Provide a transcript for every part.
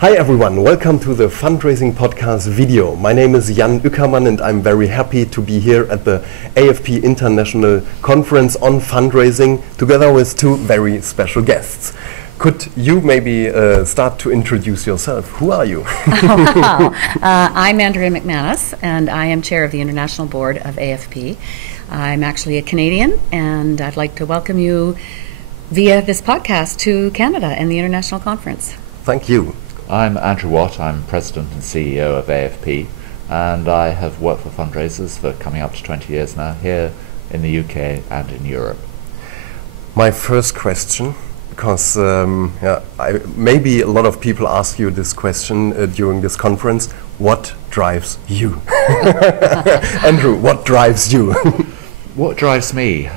Hi everyone, welcome to the Fundraising Podcast video. My name is Jan Uekermann and I'm very happy to be here at the AFP International Conference on fundraising together with two very special guests. Could you maybe start to introduce yourself? Who are you? I'm Andrea McManus and I am chair of the International Board of AFP. I'm actually a Canadian and I'd like to welcome you via this podcast to Canada and the International Conference. Thank you. I'm Andrew Watt, I'm President and CEO of AFP, and I have worked for fundraisers for coming up to 20 years now, here in the UK and in Europe. My first question, because maybe a lot of people ask you this question during this conference, what drives you? Andrew, what drives you? What drives me?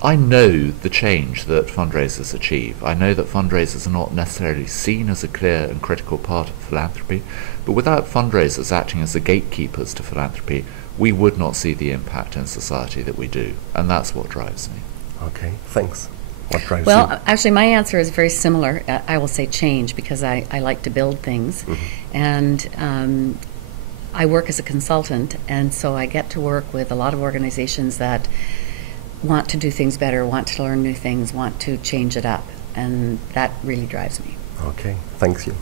I know the change that fundraisers achieve. I know that fundraisers are not necessarily seen as a clear and critical part of philanthropy, but without fundraisers acting as the gatekeepers to philanthropy, we would not see the impact in society that we do, and that's what drives me. Okay, thanks. What drives you? Well, actually my answer is very similar. I will say change because I like to build things, and I work as a consultant, and so I get to work with a lot of organizations that want to do things better, want to learn new things, want to change it up, and that really drives me. Okay, thank you.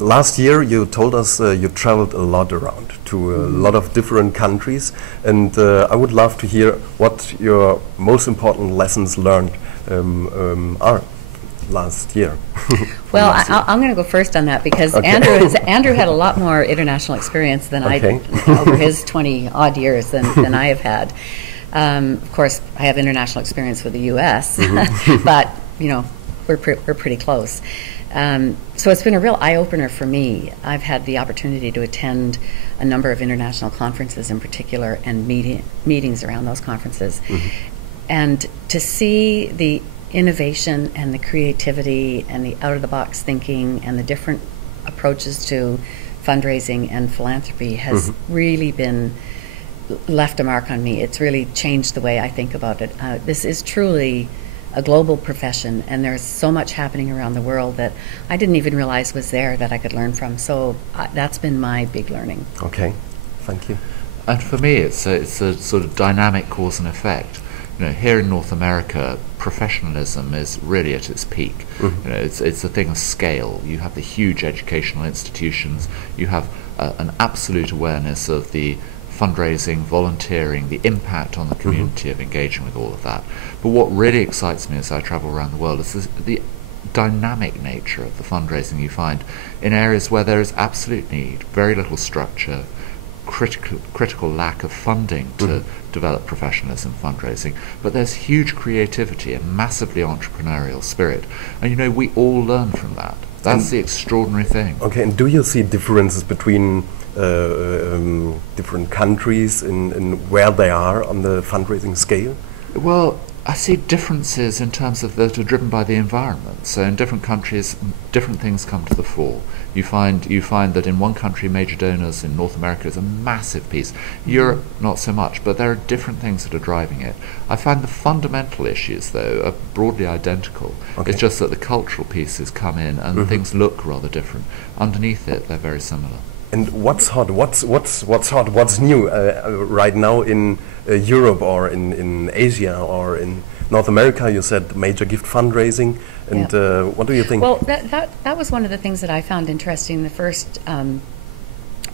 Last year you told us you traveled a lot around to a lot of different countries, and I would love to hear what your most important lessons learned are last year. Well, I'm going to go first on that because Andrew had a lot more international experience than I did over his 20-odd years than I have had. Of course, I have international experience with the U.S., but you know, we're pretty close. So it's been a real eye-opener for me. I've had the opportunity to attend a number of international conferences in particular and meetings around those conferences. And to see the innovation and the creativity and the out-of-the-box thinking and the different approaches to fundraising and philanthropy has really been left a mark on me. It's really changed the way I think about it. This is truly a global profession, and there's so much happening around the world that I didn't even realize was there that I could learn from. So that's been my big learning. Okay, thank you. And for me, it's a sort of dynamic cause and effect. You know, here in North America, professionalism is really at its peak. You know, it's a thing of scale. You have the huge educational institutions. You have an absolute awareness of the fundraising, volunteering, the impact on the community of engaging with all of that. But what really excites me as I travel around the world is the dynamic nature of the fundraising you find in areas where there is absolute need, very little structure, critical lack of funding to develop professionalism fundraising, but there's huge creativity and massively entrepreneurial spirit. And you know, we all learn from that. That's the extraordinary thing. Okay, and do you see differences between different countries in where they are on the fundraising scale? Well, I see differences in terms of that are driven by the environment. So in different countries, different things come to the fore. You find that in one country, major donors in North America is a massive piece. Europe, not so much, but there are different things that are driving it. I find the fundamental issues, though, are broadly identical. Okay. It's just that the cultural pieces come in and things look rather different. Underneath it, they're very similar. And what's hot? What's hot? What's new right now in Europe or in Asia or in North America? You said major gift fundraising, and what do you think? Well, that was one of the things that I found interesting. The first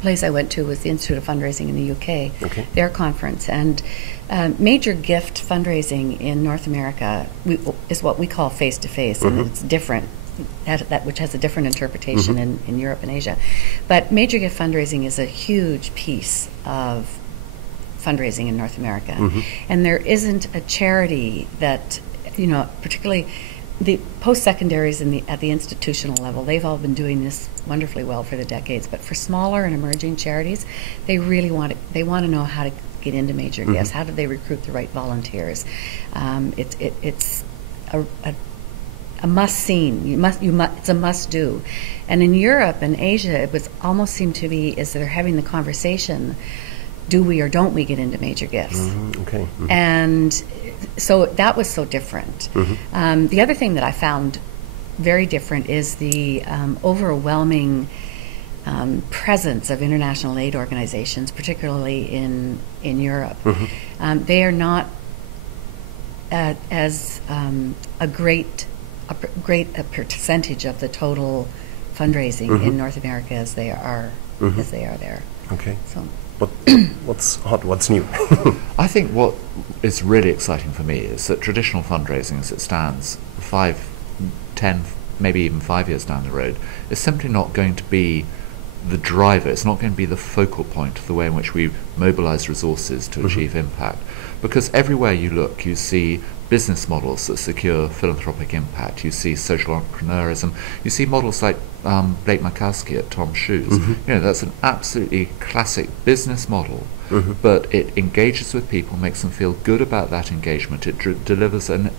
place I went to was the Institute of Fundraising in the UK, their conference, and major gift fundraising in North America is what we call face-to-face, and it's different. Which has a different interpretation in Europe and Asia. But major gift fundraising is a huge piece of fundraising in North America. And there isn't a charity that, you know, particularly the post-secondaries at the institutional level, they've all been doing this wonderfully well for the decades. But for smaller and emerging charities, they really want to know how to get into major gifts. How do they recruit the right volunteers? It's a must-seen. It's a must-do. And in Europe and Asia, it was almost seemed to be as they're having the conversation, do we or don't we get into major gifts? And so that was so different. The other thing that I found very different is the overwhelming presence of international aid organizations, particularly in Europe. They are not as a great percentage of the total fundraising in North America as they are there. Okay. So what's hot? What's new? I think what is really exciting for me is that traditional fundraising, as it stands, 5, 10, maybe even 5 years down the road, is simply not going to be the driver. It's not going to be the focal point of the way in which we mobilize resources to achieve impact. Because everywhere you look, you see business models that secure philanthropic impact. You see social entrepreneurism. You see models like Blake Makowski at Tom's Shoes. You know, that's an absolutely classic business model, but it engages with people, makes them feel good about that engagement. It delivers a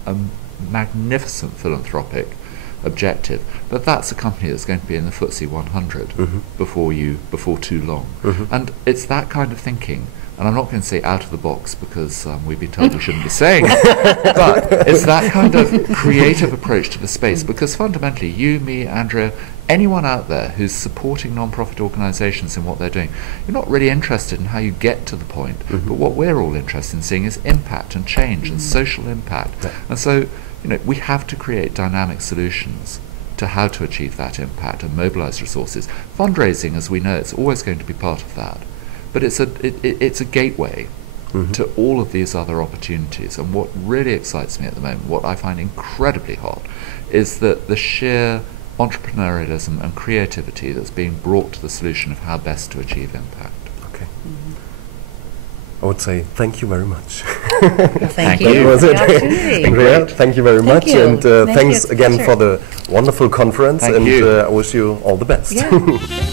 magnificent philanthropic objective, but that's a company that's going to be in the FTSE 100 before too long. And it's that kind of thinking, and I'm not going to say out of the box because we've been told we shouldn't be saying it, but it's that kind of creative approach to the space, because fundamentally you, me, Andrea, anyone out there who's supporting non-profit organisations in what they're doing, you're not really interested in how you get to the point, but what we're all interested in seeing is impact and change and social impact. And so, you know, we have to create dynamic solutions to how to achieve that impact and mobilize resources. Fundraising, as we know, it's always going to be part of that, but it's a gateway to all of these other opportunities. And what really excites me at the moment, what I find incredibly hot, is that the sheer entrepreneurialism and creativity that's being brought to the solution of how best to achieve impact. Okay. I would say thank you very much. Thank you. That was it. Andrea, thank you very much. you. And thanks again for the wonderful conference. Thank you. I wish you all the best. Yeah.